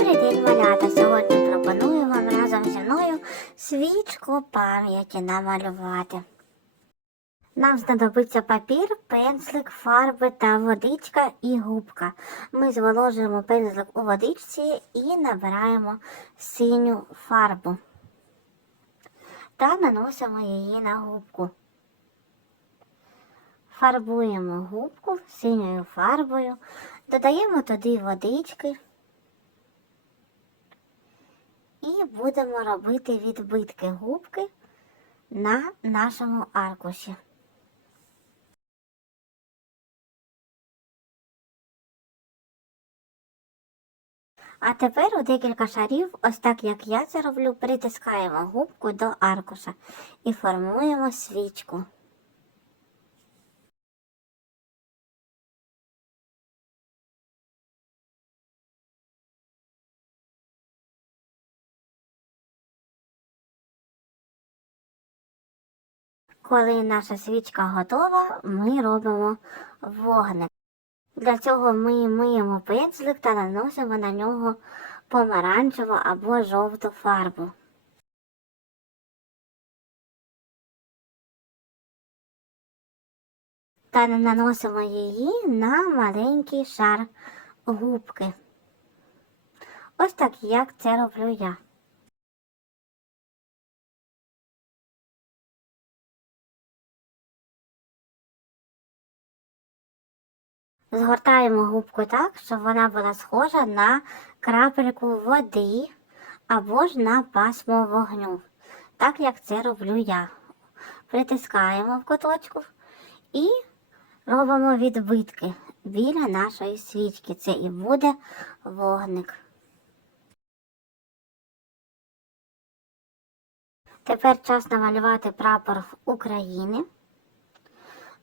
Добрий день, малята! Сьогодні пропоную вам разом зі мною свічку пам'яті намалювати. Нам знадобиться папір, пензлик, фарби та водичка і губка. Ми зволожуємо пензлик у водичці і набираємо синю фарбу та наносимо її на губку. Фарбуємо губку синьою фарбою, додаємо туди водички і будемо робити відбитки губки на нашому аркуші. А тепер у декілька шарів, ось так як я це роблю, притискаємо губку до аркуша і формуємо свічку. Коли наша свічка готова, ми робимо вогник. Для цього ми миємо пензлик та наносимо на нього помаранчеву або жовту фарбу. Та наносимо її на маленький шар губки. Ось так, як це роблю я. Згортаємо губку так, щоб вона була схожа на крапельку води або ж на пасмо вогню, так як це роблю я. Притискаємо в куточку і робимо відбитки біля нашої свічки. Це і буде вогник. Тепер час намалювати прапор України.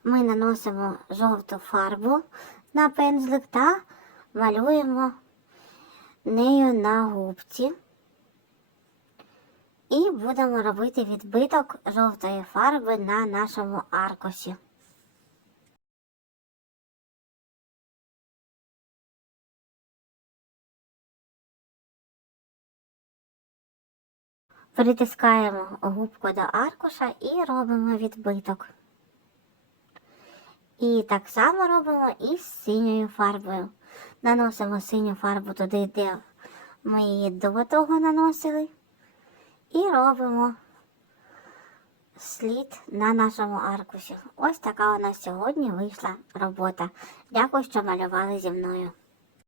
Ми наносимо жовту фарбу на пензлик та малюємо нею на губці. І будемо робити відбиток жовтої фарби на нашому аркуші. Притискаємо губку до аркуша і робимо відбиток. І так само робимо і з синьою фарбою. Наносимо синю фарбу туди, де ми її до того наносили. І робимо слід на нашому аркуші. Ось така у нас сьогодні вийшла робота. Дякую, що малювали зі мною.